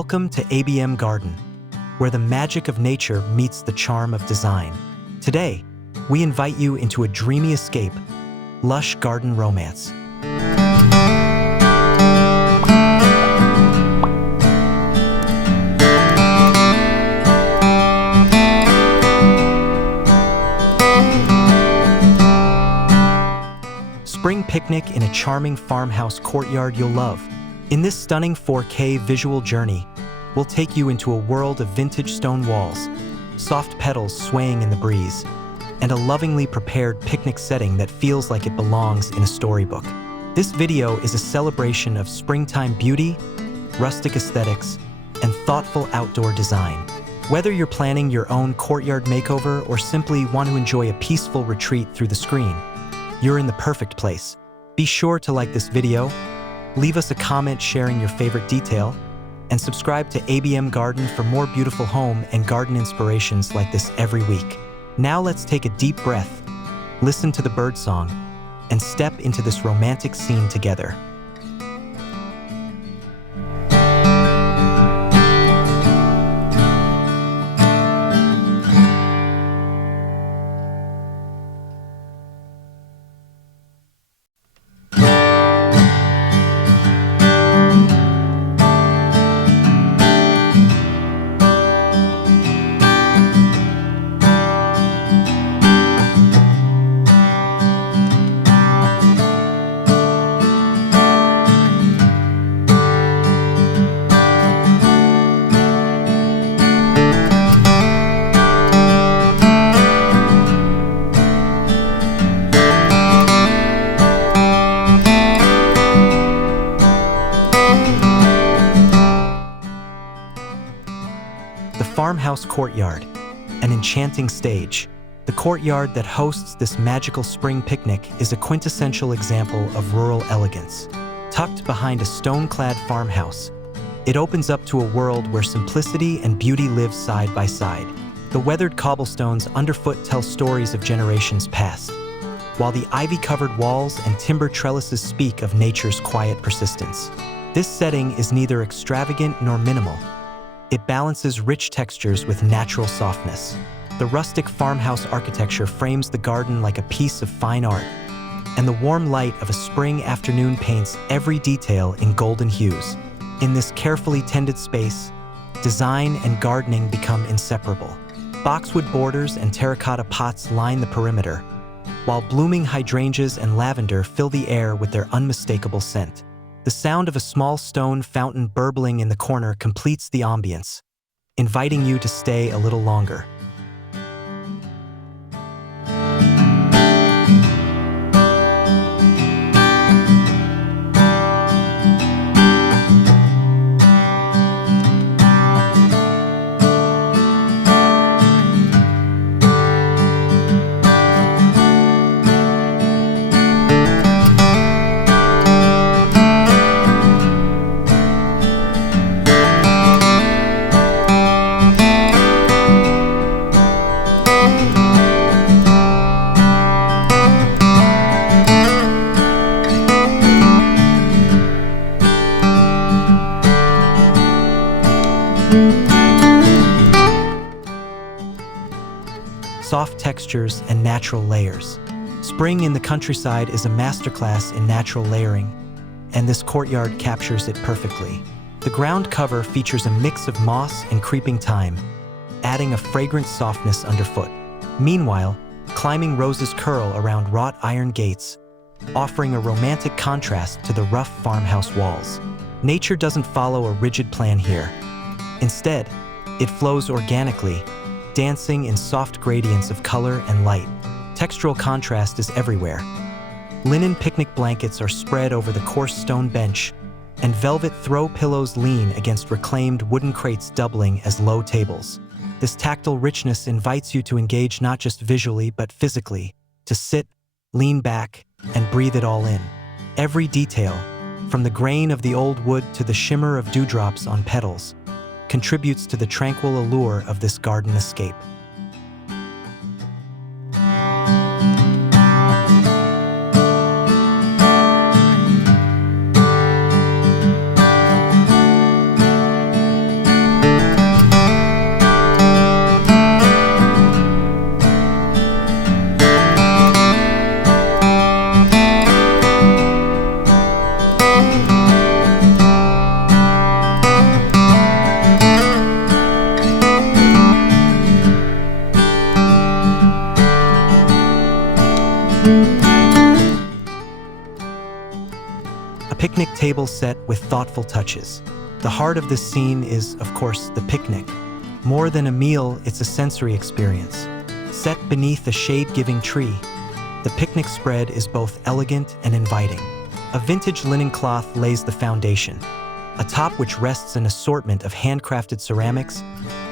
Welcome to ABM Garden, where the magic of nature meets the charm of design. Today, we invite you into a dreamy escape, lush garden romance. Spring picnic in a charming farmhouse courtyard you'll love. In this stunning 4K visual journey, we'll take you into a world of vintage stone walls, soft petals swaying in the breeze, and a lovingly prepared picnic setting that feels like it belongs in a storybook. This video is a celebration of springtime beauty, rustic aesthetics, and thoughtful outdoor design. Whether you're planning your own courtyard makeover or simply want to enjoy a peaceful retreat through the screen, you're in the perfect place. Be sure to like this video, leave us a comment sharing your favorite detail, and subscribe to ABM Garden for more beautiful home and garden inspirations like this every week. Now let's take a deep breath, listen to the birdsong, and step into this romantic scene together. The Farmhouse Courtyard, an enchanting stage. The courtyard that hosts this magical spring picnic is a quintessential example of rural elegance. Tucked behind a stone-clad farmhouse, it opens up to a world where simplicity and beauty live side by side. The weathered cobblestones underfoot tell stories of generations past, while the ivy-covered walls and timber trellises speak of nature's quiet persistence. This setting is neither extravagant nor minimal. It balances rich textures with natural softness. The rustic farmhouse architecture frames the garden like a piece of fine art, and the warm light of a spring afternoon paints every detail in golden hues. In this carefully tended space, design and gardening become inseparable. Boxwood borders and terracotta pots line the perimeter, while blooming hydrangeas and lavender fill the air with their unmistakable scent. The sound of a small stone fountain burbling in the corner completes the ambience, inviting you to stay a little longer. Soft textures and natural layers. Spring in the countryside is a masterclass in natural layering, and this courtyard captures it perfectly. The ground cover features a mix of moss and creeping thyme, adding a fragrant softness underfoot. Meanwhile, climbing roses curl around wrought iron gates, offering a romantic contrast to the rough farmhouse walls. Nature doesn't follow a rigid plan here. Instead, it flows organically, dancing in soft gradients of color and light. Textural contrast is everywhere. Linen picnic blankets are spread over the coarse stone bench, and velvet throw pillows lean against reclaimed wooden crates doubling as low tables. This tactile richness invites you to engage not just visually but physically, to sit, lean back, and breathe it all in. Every detail, from the grain of the old wood to the shimmer of dewdrops on petals, contributes to the tranquil allure of this garden escape. picnic table set with thoughtful touches. The heart of this scene is, of course, the picnic. More than a meal, it's a sensory experience. Set beneath a shade-giving tree, the picnic spread is both elegant and inviting. A vintage linen cloth lays the foundation, atop which rests an assortment of handcrafted ceramics,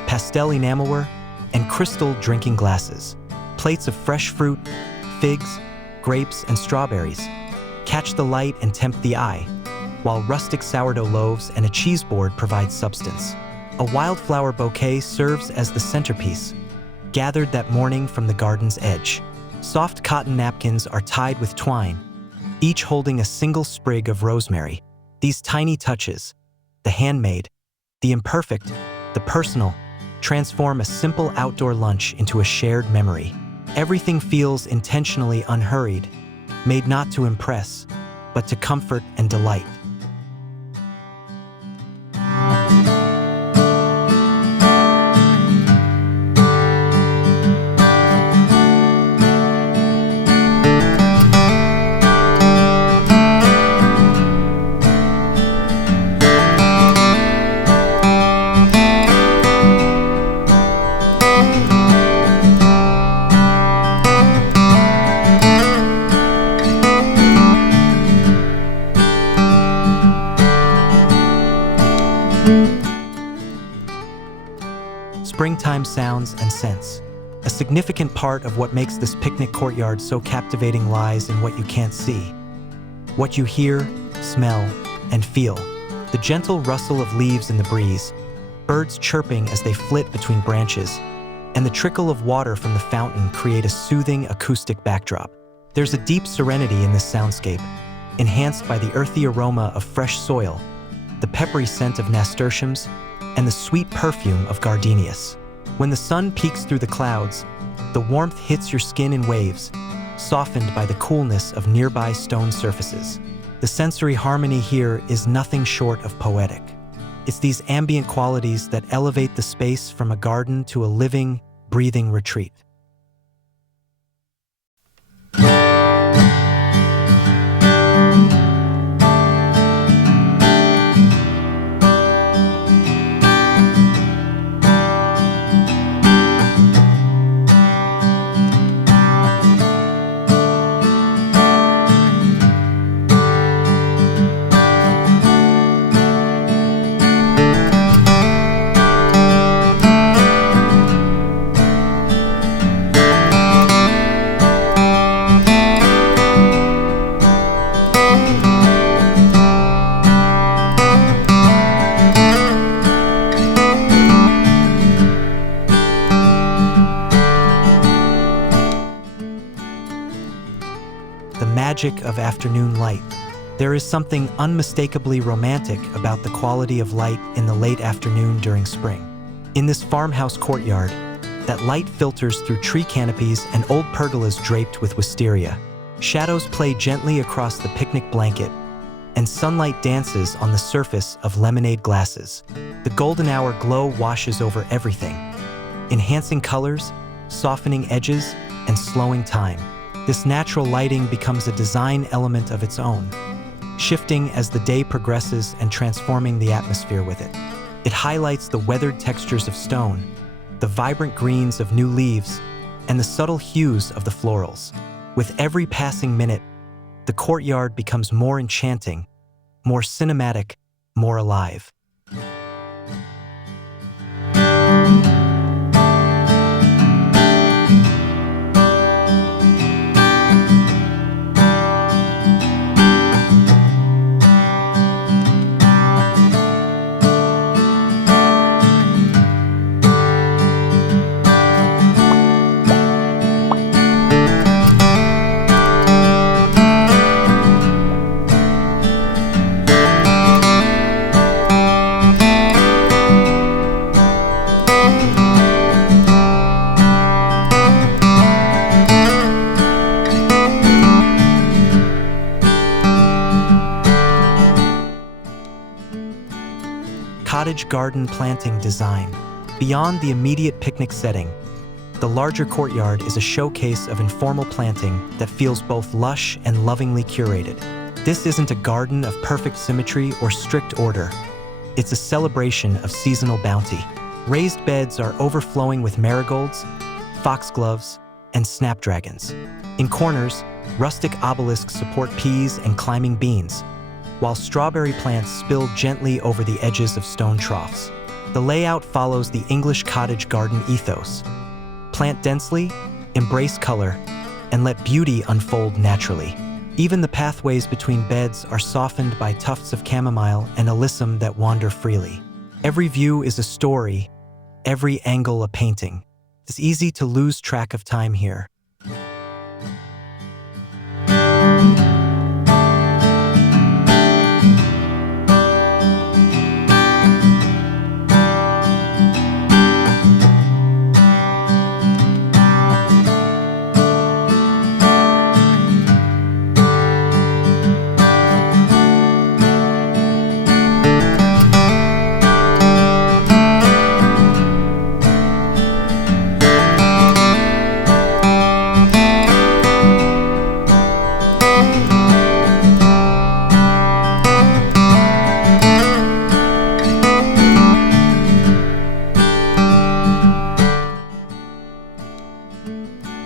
pastel enamelware, and crystal drinking glasses. Plates of fresh fruit, figs, grapes, and strawberries catch the light and tempt the eye, while rustic sourdough loaves and a cheese board provide substance. A wildflower bouquet serves as the centerpiece, gathered that morning from the garden's edge. Soft cotton napkins are tied with twine, each holding a single sprig of rosemary. These tiny touches, the handmade, the imperfect, the personal, transform a simple outdoor lunch into a shared memory. Everything feels intentionally unhurried, made not to impress, but to comfort and delight. Springtime sounds and scents. A significant part of what makes this picnic courtyard so captivating lies in what you can't see. What you hear, smell, and feel. The gentle rustle of leaves in the breeze, birds chirping as they flit between branches, and the trickle of water from the fountain create a soothing acoustic backdrop. There's a deep serenity in this soundscape, enhanced by the earthy aroma of fresh soil, the peppery scent of nasturtiums, and the sweet perfume of gardenias. When the sun peeks through the clouds, the warmth hits your skin in waves, softened by the coolness of nearby stone surfaces. The sensory harmony here is nothing short of poetic. It's these ambient qualities that elevate the space from a garden to a living, breathing retreat. The magic of afternoon light. There is something unmistakably romantic about the quality of light in the late afternoon during spring. In this farmhouse courtyard, that light filters through tree canopies and old pergolas draped with wisteria. Shadows play gently across the picnic blanket, and sunlight dances on the surface of lemonade glasses. The golden hour glow washes over everything, enhancing colors, softening edges, and slowing time. This natural lighting becomes a design element of its own, shifting as the day progresses and transforming the atmosphere with it. It highlights the weathered textures of stone, the vibrant greens of new leaves, and the subtle hues of the florals. With every passing minute, the courtyard becomes more enchanting, more cinematic, more alive. Cottage garden planting design. Beyond the immediate picnic setting, the larger courtyard is a showcase of informal planting that feels both lush and lovingly curated. This isn't a garden of perfect symmetry or strict order. It's a celebration of seasonal bounty. Raised beds are overflowing with marigolds, foxgloves, and snapdragons. In corners, rustic obelisks support peas and climbing beans, while strawberry plants spill gently over the edges of stone troughs. The layout follows the English cottage garden ethos. Plant densely, embrace color, and let beauty unfold naturally. Even the pathways between beds are softened by tufts of chamomile and alyssum that wander freely. Every view is a story, every angle a painting. It's easy to lose track of time here.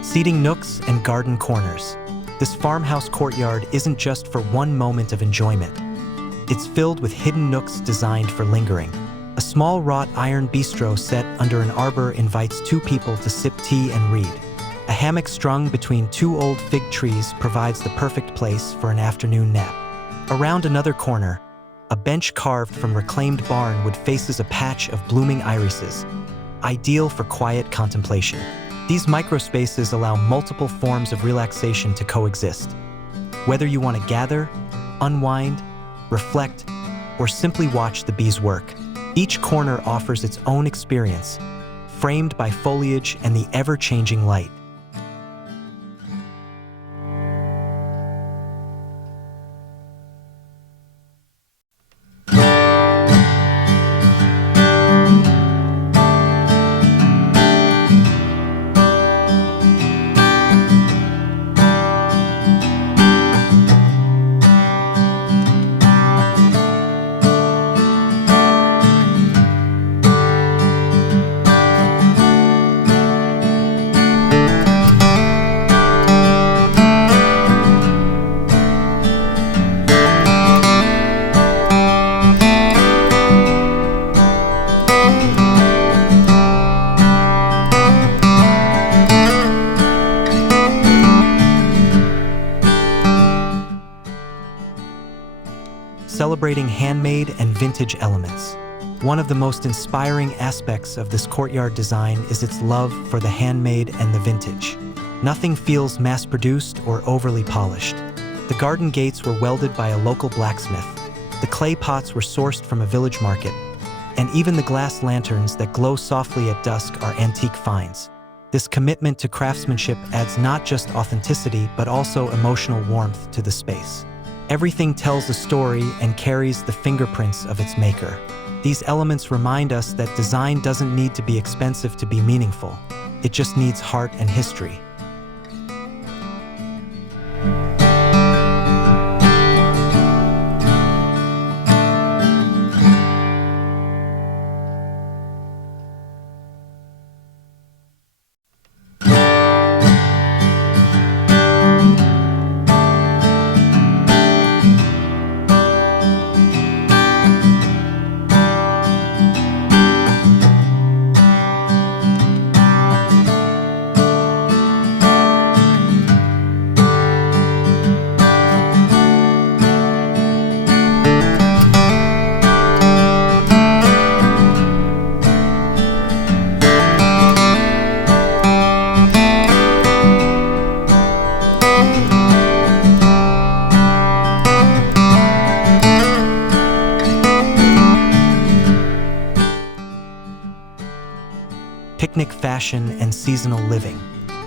Seating nooks and garden corners. This farmhouse courtyard isn't just for one moment of enjoyment. It's filled with hidden nooks designed for lingering. A small wrought iron bistro set under an arbor invites two people to sip tea and read. A hammock strung between two old fig trees provides the perfect place for an afternoon nap. Around another corner, a bench carved from reclaimed barnwood faces a patch of blooming irises, ideal for quiet contemplation. These microspaces allow multiple forms of relaxation to coexist. Whether you want to gather, unwind, reflect, or simply watch the bees work, each corner offers its own experience, framed by foliage and the ever-changing light. Celebrating handmade and vintage elements. One of the most inspiring aspects of this courtyard design is its love for the handmade and the vintage. Nothing feels mass-produced or overly polished. The garden gates were welded by a local blacksmith. The clay pots were sourced from a village market, and even the glass lanterns that glow softly at dusk are antique finds. This commitment to craftsmanship adds not just authenticity but also emotional warmth to the space. Everything tells a story and carries the fingerprints of its maker. These elements remind us that design doesn't need to be expensive to be meaningful. It just needs heart and history. Picnic fashion and seasonal living.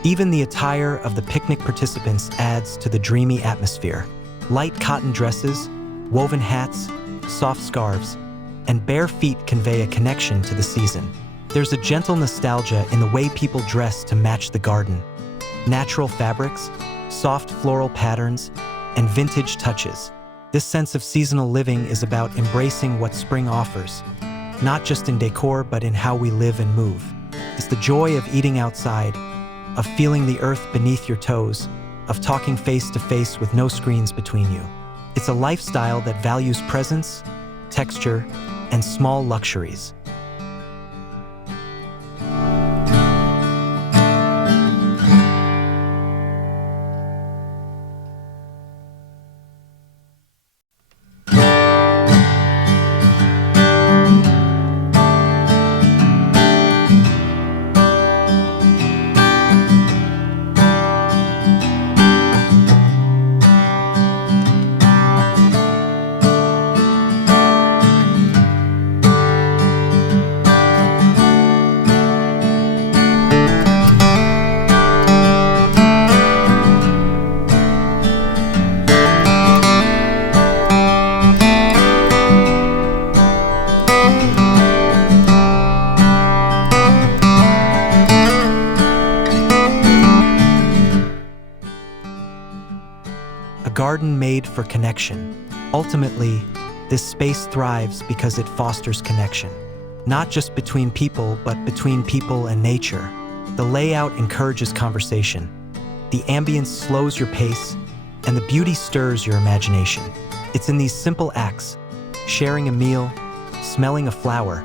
Even the attire of the picnic participants adds to the dreamy atmosphere. Light cotton dresses, woven hats, soft scarves, and bare feet convey a connection to the season. There's a gentle nostalgia in the way people dress to match the garden. Natural fabrics, soft floral patterns, and vintage touches. This sense of seasonal living is about embracing what spring offers, not just in decor but in how we live and move. It's the joy of eating outside, of feeling the earth beneath your toes, of talking face to face with no screens between you. It's a lifestyle that values presence, texture, and small luxuries. A garden made for connection. Ultimately, this space thrives because it fosters connection, not just between people, but between people and nature. The layout encourages conversation, the ambience slows your pace, and the beauty stirs your imagination. It's in these simple acts, sharing a meal, smelling a flower,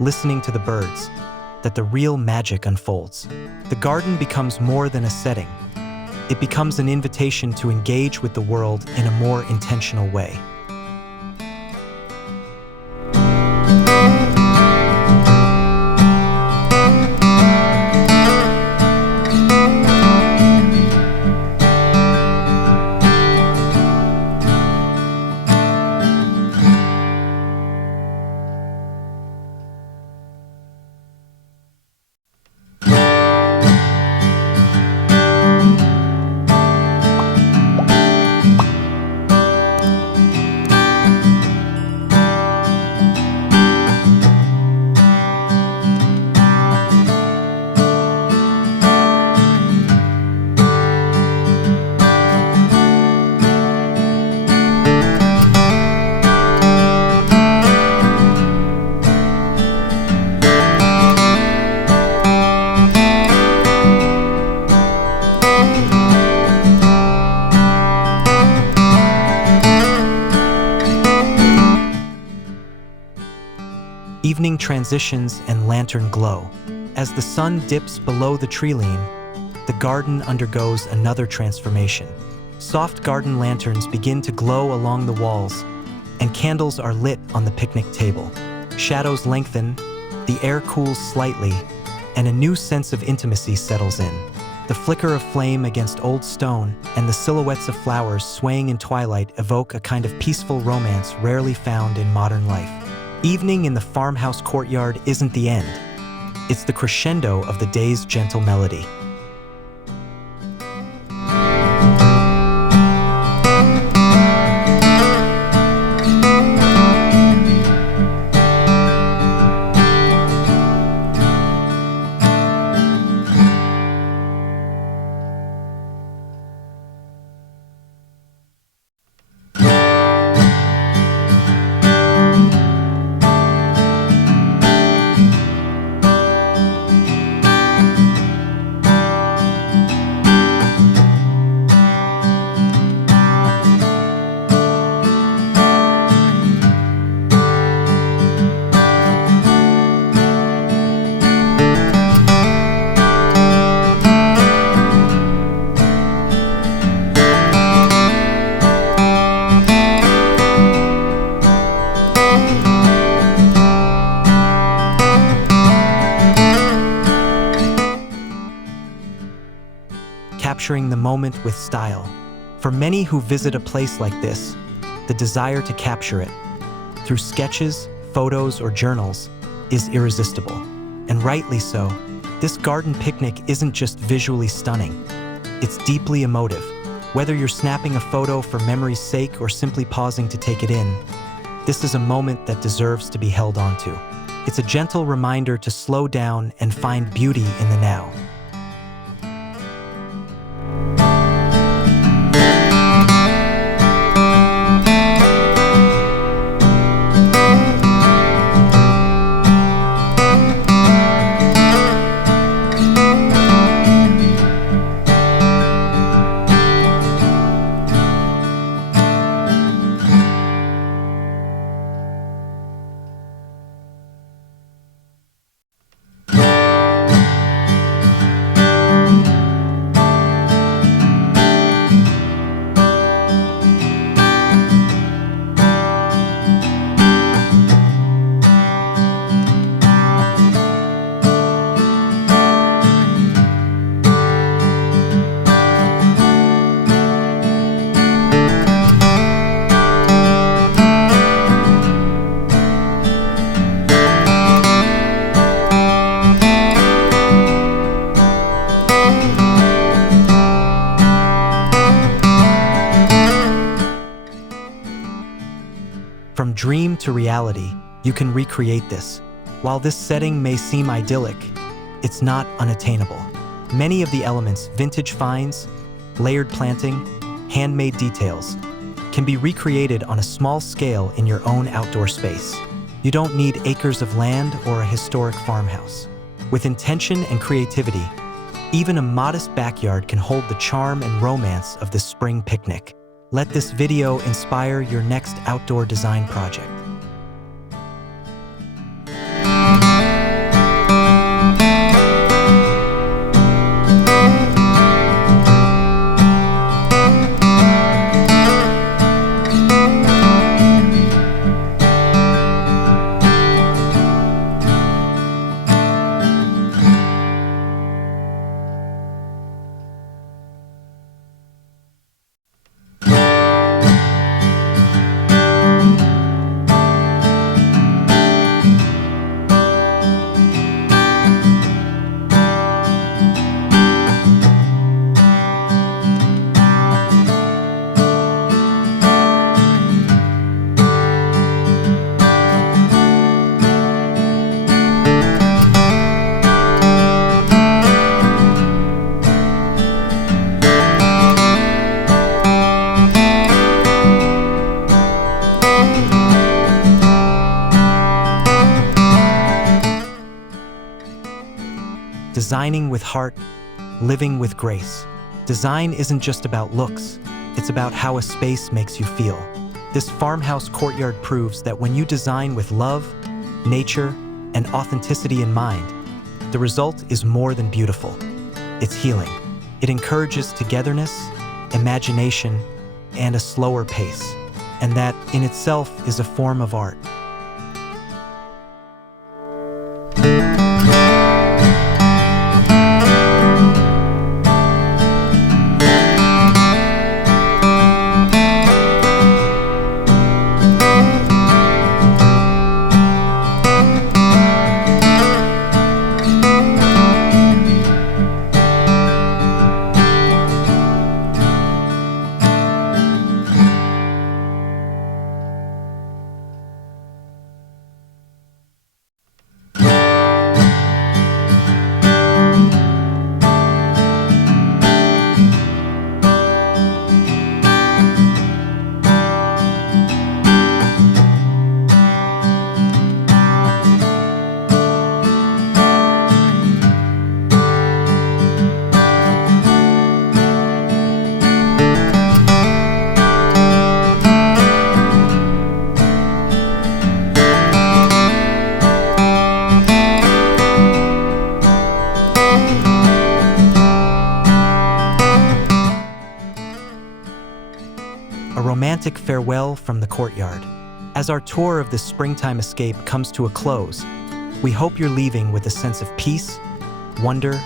listening to the birds, that the real magic unfolds. The garden becomes more than a setting. It becomes an invitation to engage with the world in a more intentional way. Evening transitions and lantern glow. As the sun dips below the tree line, the garden undergoes another transformation. Soft garden lanterns begin to glow along the walls, and candles are lit on the picnic table. Shadows lengthen, the air cools slightly, and a new sense of intimacy settles in. The flicker of flame against old stone and the silhouettes of flowers swaying in twilight evoke a kind of peaceful romance rarely found in modern life. Evening in the farmhouse courtyard isn't the end. It's the crescendo of the day's gentle melody. Capturing the moment with style. For many who visit a place like this, the desire to capture it, through sketches, photos, or journals, is irresistible. And rightly so. This garden picnic isn't just visually stunning, it's deeply emotive. Whether you're snapping a photo for memory's sake or simply pausing to take it in, this is a moment that deserves to be held onto. It's a gentle reminder to slow down and find beauty in the now. dream to reality, you can recreate this. While this setting may seem idyllic, it's not unattainable. Many of the elements, vintage finds, layered planting, handmade details, can be recreated on a small scale in your own outdoor space. You don't need acres of land or a historic farmhouse. With intention and creativity, even a modest backyard can hold the charm and romance of this spring picnic. Let this video inspire your next outdoor design project. Designing with heart, living with grace. Design isn't just about looks, it's about how a space makes you feel. This farmhouse courtyard proves that when you design with love, nature, and authenticity in mind, the result is more than beautiful. It's healing. It encourages togetherness, imagination, and a slower pace. And that, in itself, is a form of art. A romantic farewell from the courtyard. As our tour of this springtime escape comes to a close, we hope you're leaving with a sense of peace, wonder,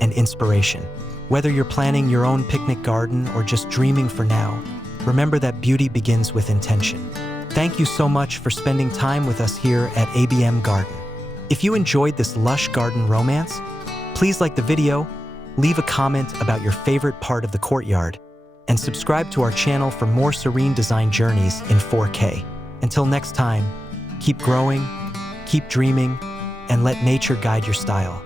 and inspiration. Whether you're planning your own picnic garden or just dreaming for now, remember that beauty begins with intention. Thank you so much for spending time with us here at ABM Garden. If you enjoyed this lush garden romance, please like the video, leave a comment about your favorite part of the courtyard, and subscribe to our channel for more serene design journeys in 4K. Until next time, keep growing, keep dreaming, and let nature guide your style.